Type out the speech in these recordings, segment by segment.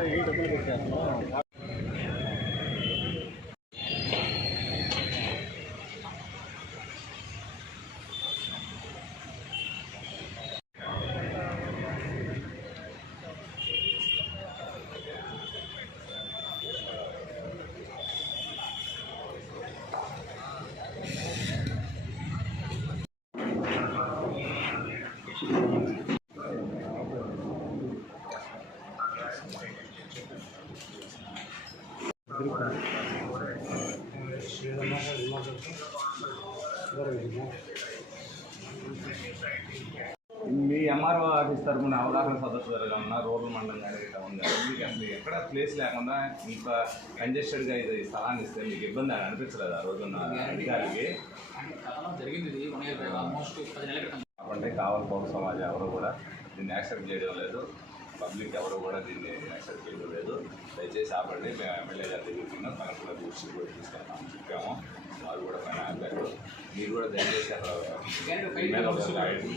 的一个那个什么。మీ MRO office తరఫున అవగాహన సదస్సు జరగాలన్నా రోడ్ల మండలం కానీ ఉంది మీకు అసలు ఎక్కడ ప్లేస్ లేకుండా మీకు కంజెస్టెడ్గా ఇది స్థలాన్ని ఇస్తే మీకు ఇబ్బంది అని అనిపించలేదు ఆ రోజున అధికారికి? గతంలో జరిగింది ఆల్మోస్ట్ కాబట్టి కావాలి పౌర సమాజం ఎవరు కూడా దీన్ని యాక్సెప్ట్ చేయడం లేదు. పబ్లిక్ ఎవరు కూడా దీన్ని యాక్సెప్ట్ చేయడం లేదు. దయచేసి ఆపండి. మేము ఎమ్మెల్యే గారి దగ్గరికి ఉన్నాం కలెక్టర్ దృష్టికి కూడా తీసుకెళ్తాం చెప్పాము. వారు కూడా పైన ఆపారు. మీరు కూడా దయచేసి అక్కడ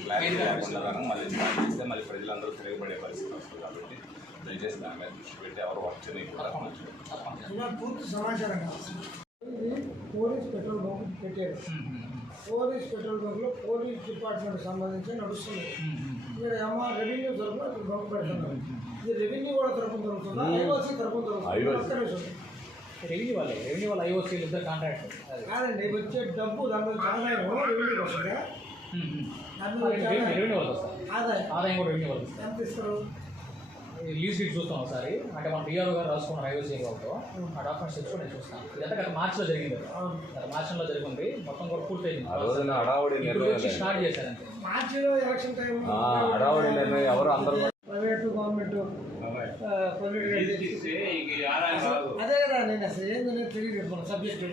క్లారిటీ లేకుండా మళ్ళీ చేస్తే మళ్ళీ ప్రజలందరూ తిరగబడే పరిస్థితి వస్తుంది కాబట్టి దయచేసి దాని మీద దృష్టి పెట్టి ఎవరు వర్క్ చేయకుండా ఇలా పూర్తి సమాచారం పోలీస్ పెట్రోల్ బంక్ పెట్టారు. పోలీస్ పెట్రోల్ బంక్లో పోలీస్ డిపార్ట్మెంట్ సంబంధించి నడుస్తుంది. ఇక్కడ ఏమో రెవెన్యూ తరఫున ఇక్కడ బంక్ పెడుతున్నారు ఇది రెవెన్యూ కూడా తరఫున దొరుకుతుందా ఐఓసీ తరఫున దొరుకుతుందా IOC. ఒక్క నిమిషం. రెవెన్యూ వాళ్ళే రెవెన్యూ వాళ్ళ ఐఓసీ ఇద్దరు కాంట్రాక్ట్ అది కాదండి వచ్చే డబ్బు దాని మీద ఆదాయం రెవెన్యూకి వస్తుందా దాని మీద వచ్చే ఆదాయం- రెవెన్యూ వాళ్ళకి వస్తారు ఆదాయం ఆదాయం కూడా రెవెన్యూ వాళ్ళకి వస్తారు ఎంత ఇస్తారు లీజ్ షీట్ చూస్తాం ఒకసారి. అంటే మన డిఆర్ఓ గారు రాసుకున్నారు ఐఓసీ వాళ్ళతో ఆ డాక్యుమెంట్స్ తెచ్చుకొని నేను చూస్తాను. ఇదంతా గత మార్చిలో జరిగింది. గత మార్చిలో జరిగింది. మొత్తం కూడా పూర్తయింది. స్టార్ట్ చేశారంటే మార్చిలో ఎలక్షన్ టైం నిర్ణయం. ఎవరు అందరూ ప్రైవేటు గవర్నమెంట్ అదే కదా నేను అసలు ఏందనేది తెలియదు మన సబ్జెక్ట్.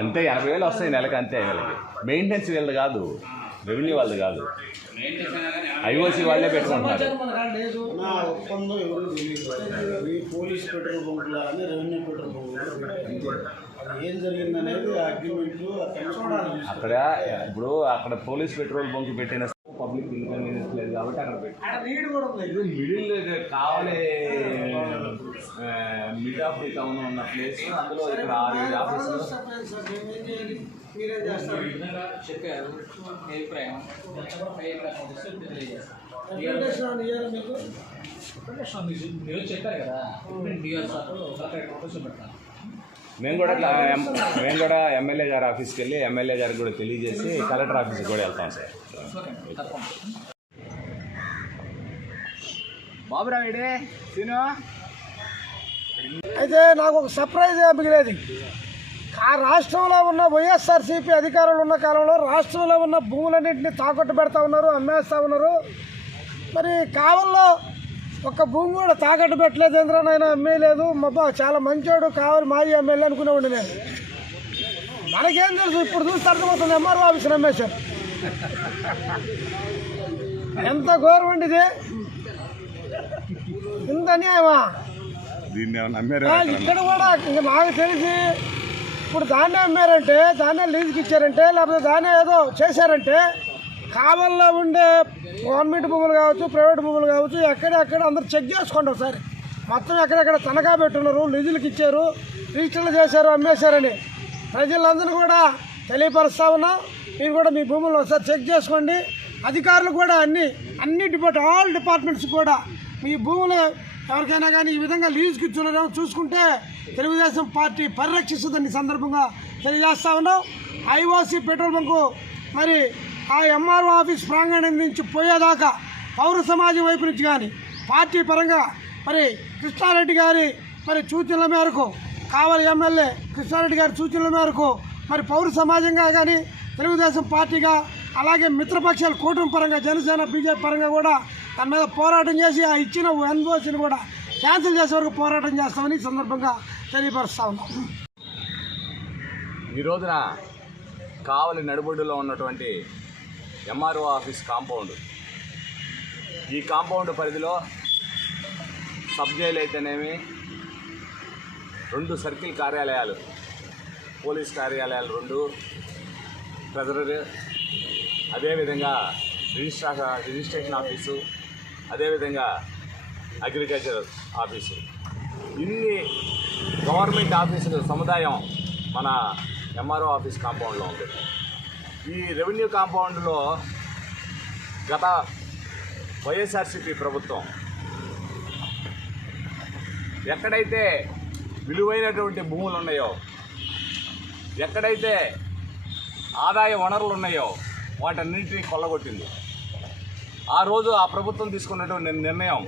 అంతే ఎనభై వేలు వస్తాయి నెలకి అంతే వీళ్ళకి మెయింటెనెన్స్ వీళ్ళది కాదు. రెవెన్యూ వాళ్ళది కాదు. ఐఓసి వాళ్ళే పెట్టుకుంటున్నారు. పోలీస్ పెట్రోల్ బంకులు అని రెవెన్యూ పెట్రోల్ బంకులు ఏం జరిగిందనేది అగ్రిమెంట్లు అక్కడ ఇప్పుడు అక్కడ పోలీస్ పెట్రోల్ బంక్ పెట్టిన పబ్లిక్ ఇన్కన్వీనియన్స్ లేదు కాబట్టి అక్కడ మిడిల్ కావాలి మిడ్ ఆఫ్ ది టౌన్ ఉన్న ప్లేస్ అందులో ఇక్కడ ఆరు ఏడు ఆఫీసులు మీరేం చేస్తారు చెప్పారు మీ అభిప్రాయం పై అభిప్రాయం వస్తే తెలియజేస్తాను రికమెండేషన్ అని ఇయ్యాలి మీకు రికమెండేషన్ మీరు మీరు చెప్పారు కదా డిఆర్ సార్ కలెక్టర్ ప్రొఫెసర్ పెడతాను మేము కూడా ఇట్లా ఎం- మేము కూడా ఎమ్మెల్యే గారి ఆఫీస్కి వెళ్ళి ఎమ్మెల్యే గారికి కూడా తెలియజేసి కలెక్టర్ ఆఫీస్కి కూడా వెళ్తాం సార్ ఓకే తప్పకుండా బాబురాయుడే సీను అయితే నాకు ఒక సర్ప్రైజ్ మిగిలేది ఆ రాష్ట్రంలో ఉన్న వైఎస్ఆర్సీపీ అధికారులు ఉన్న కాలంలో రాష్ట్రంలో ఉన్న భూములన్నింటినీ తాకట్టు పెడతా ఉన్నారు అమ్మేస్తా ఉన్నారు. మరి కావల్లో ఒక్క భూమి కూడా తాకట్టు పెట్టలేదు ఎందులో నాయన అమ్మేయలేదు మబ్బా చాలా మంచోడు కావాలి మాజీ ఎమ్మెల్యే అనుకునేవాడిని నేను. మనకేం తెలుసు ఇప్పుడు చూస్తే అర్థమవుతుంది ఎంఆర్ఓ ఆఫీస్ అమ్మేశారు ఎంత ఘోరం ఇది. ఇంత అన్యాయమా? ఇక్కడ కూడా ఇంక నాకు తెలిసి ఇప్పుడు దాన్నే అమ్మారంటే దాన్నే లీజుకి ఇచ్చారంటే లేకపోతే దాన్నే ఏదో చేశారంటే కావల్లో ఉండే గవర్నమెంట్ భూములు కావచ్చు ప్రైవేట్ భూములు కావచ్చు ఎక్కడెక్కడ అందరు చెక్ చేసుకోండి ఒకసారి. మొత్తం ఎక్కడెక్కడ తనఖా పెట్టున్నారు లీజులకు ఇచ్చారు రిజిస్టర్లు చేశారు అమ్మేశారని ప్రజలందరూ కూడా తెలియపరుస్తా ఉన్నాం. మీరు కూడా మీ భూములను ఒకసారి చెక్ చేసుకోండి. అధికారులు కూడా అన్ని అన్ని డిపార్ట్ ఆల్ డిపార్ట్మెంట్స్ కూడా మీ భూములు ఎవరికైనా కానీ ఈ విధంగా లీజుకి ఇచ్చుండడం చూసుకుంటే తెలుగుదేశం పార్టీ పరిరక్షిస్తుందని సందర్భంగా తెలియజేస్తా ఉన్నాం. ఐఓసి పెట్రోల్ బంకు మరి ఆ ఎంఆర్ఓ ఆఫీస్ ప్రాంగణం నుంచి పోయేదాకా పౌర సమాజం వైపు నుంచి కానీ పార్టీ పరంగా మరి కృష్ణారెడ్డి గారి మరి సూచనల మేరకు కావలి ఎమ్మెల్యే కృష్ణారెడ్డి గారి సూచనల మేరకు మరి పౌర సమాజంగా కానీ తెలుగుదేశం పార్టీగా అలాగే మిత్రపక్షాలు కూటమి పరంగా జనసేన బీజేపీ పరంగా కూడా తన మీద పోరాటం చేసి ఆ ఇచ్చిన ఎన్ఓసీని కూడా క్యాన్సిల్ చేసే వరకు పోరాటం చేస్తామని సందర్భంగా తెలియపరుస్తా ఉన్నాం. ఈ రోజున కావలి నడిబొడ్డులో ఉన్నటువంటి ఎంఆర్ఓ ఆఫీస్ కాంపౌండ్. ఈ కాంపౌండ్ పరిధిలో సబ్ జైలు అయితేనేమి రెండు సర్కిల్ కార్యాలయాలు పోలీస్ కార్యాలయాలు రెండు ట్రెజరర్ అదేవిధంగా రిజిస్ట్రా రిజిస్ట్రేషన్ ఆఫీసు అదేవిధంగా అగ్రికల్చర్ ఆఫీసు. ఇన్ని గవర్నమెంట్ ఆఫీసులు సముదాయం మన ఎంఆర్ఓ ఆఫీస్ కాంపౌండ్లో ఉంది. ఈ రెవెన్యూ కాంపౌండ్లో గత వైఎస్ఆర్సీపీ ప్రభుత్వం ఎక్కడైతే విలువైనటువంటి భూములు ఉన్నాయో ఎక్కడైతే ఆదాయ వనరులు ఉన్నాయో వాటన్నింటినీ కొల్లగొట్టింది. ఆ రోజు ఆ ప్రభుత్వం తీసుకున్నటువంటి నిర్ణయం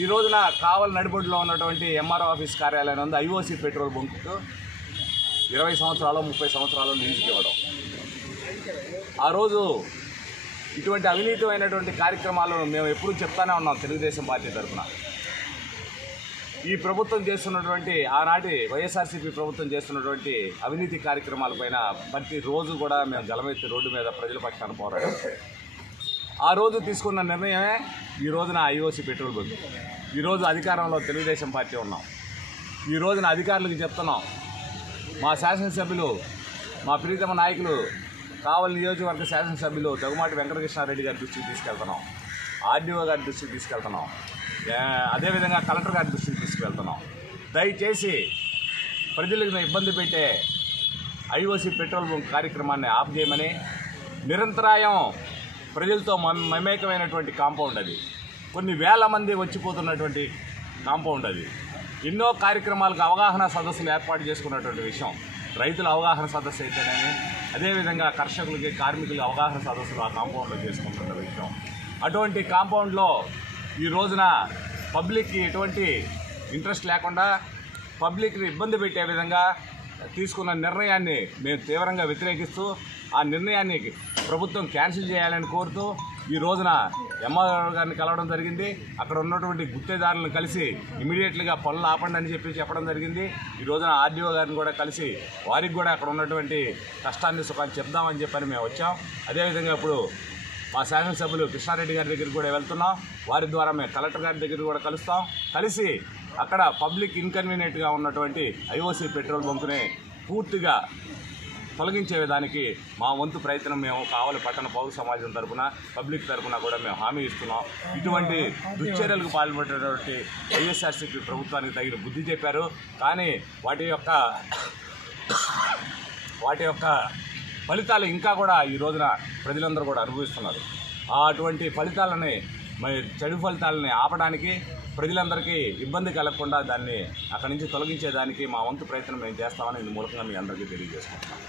ఈ రోజున కావల నడిబొడ్డులో ఉన్నటువంటి ఎంఆర్ఓ ఆఫీస్ కార్యాలయం ఉంది ఐఓసీ పెట్రోల్ బంక్ ఇరవై సంవత్సరాలు ముప్పై సంవత్సరాలు లీజుకి ఇవ్వడం. ఆ రోజు ఇటువంటి అవినీతమైనటువంటి కార్యక్రమాలు మేము ఎప్పుడూ చెప్తానే ఉన్నాం తెలుగుదేశం పార్టీ తరఫున. ఈ ప్రభుత్వం చేస్తున్నటువంటి ఆనాటి వైఎస్ఆర్సీపీ ప్రభుత్వం చేస్తున్నటువంటి అవినీతి కార్యక్రమాలపైన ప్రతి రోజు కూడా మేము జలమెత్తి రోడ్డు మీద ప్రజల పక్షాన పోరాడాం. ఆ రోజు తీసుకున్న నిర్ణయమే ఈ రోజున ఐఓసీ పెట్రోల్ బంక్. ఈరోజు అధికారంలో తెలుగుదేశం పార్టీ ఉన్నాం. ఈ రోజున అధికారులకు చెప్తున్నాం మా శాసనసభ్యులు మా ప్రీతమ నాయకులు కావలి నియోజకవర్గ శాసనసభ్యులు దగ్గుమాటి వెంకటకృష్ణారెడ్డి గారి దృష్టికి తీసుకెళ్తున్నాం ఆర్డీఓ గారి దృష్టికి తీసుకెళ్తున్నాం. అదేవిధంగా కలెక్టర్ గారి దృష్టికి తీసుకువెళ్తున్నాం. దయచేసి ప్రజలకు ఇబ్బంది పెట్టే ఐఓసీ పెట్రోల్ బంక్ కార్యక్రమాన్ని ఆఫ్ చేయమని నిరంతరాయం ప్రజలతో మమేకమైనటువంటి కాంపౌండ్ అది. కొన్ని వేల మంది వచ్చిపోతున్నటువంటి కాంపౌండ్ అది. ఎన్నో కార్యక్రమాలకు అవగాహన సదస్సులు ఏర్పాటు చేసుకున్నటువంటి విషయం. రైతుల అవగాహన సదస్సు అయితేనేమి అదేవిధంగా కర్షకులకి కార్మికులు అవగాహన సదస్సులు ఆ కాంపౌండ్లో చేసుకుంటున్న విషయం. అటువంటి కాంపౌండ్లో ఈ రోజున పబ్లిక్కి ఎటువంటి ఇంట్రెస్ట్ లేకుండా పబ్లిక్ని ఇబ్బంది పెట్టే విధంగా తీసుకున్న నిర్ణయాన్ని మేము తీవ్రంగా వ్యతిరేకిస్తూ ఆ నిర్ణయాన్ని ప్రభుత్వం క్యాన్సిల్ చేయాలని కోరుతూ ఈ రోజున ఎంఆర్ఓ గారిని కలవడం జరిగింది. అక్కడ ఉన్నటువంటి గుత్తేదారులను కలిసి ఇమీడియట్లీగా పనులు ఆపండి అని చెప్పి చెప్పడం జరిగింది. ఈ రోజున ఆర్డీఓ గారిని కూడా కలిసి వారికి కూడా అక్కడ ఉన్నటువంటి కష్టాన్ని సుఖాన్ని చెప్దామని చెప్పని మేము వచ్చాం. అదేవిధంగా ఇప్పుడు మా శాసనసభ్యులు కృష్ణారెడ్డి గారి దగ్గరికి కూడా వెళ్తున్నాం. వారి ద్వారా మేము కలెక్టర్ గారి దగ్గర కూడా కలుస్తాం. కలిసి అక్కడ పబ్లిక్ ఇన్కన్వీనియంట్గా ఉన్నటువంటి ఐఓసీ పెట్రోల్ బంకుని పూర్తిగా తొలగించే విధానికి మా వంతు ప్రయత్నం మేము కావాలి పట్టణ పౌర సమాజం తరపున పబ్లిక్ తరపున కూడా మేము హామీ ఇస్తున్నాం. ఇటువంటి దుశ్చర్యలకు పాల్పడేటువంటి వైఎస్ఆర్సీపీ ప్రభుత్వానికి తగిన బుద్ధి చెప్పారు. కానీ వాటి యొక్క వాటి యొక్క ఫలితాలు ఇంకా కూడా ఈ రోజున ప్రజలందరూ కూడా అనుభవిస్తున్నారు. అటువంటి ఫలితాలని మరి చెడు ఫలితాలని ఆపడానికి ప్రజలందరికీ ఇబ్బంది కలగకుండా దాన్ని అక్కడి నుంచి తొలగించేదానికి మా వంతు ప్రయత్నం మేము చేస్తామని ఇందు మూలకంగా మీ అందరికీ తెలియజేసుకుంటున్నాం.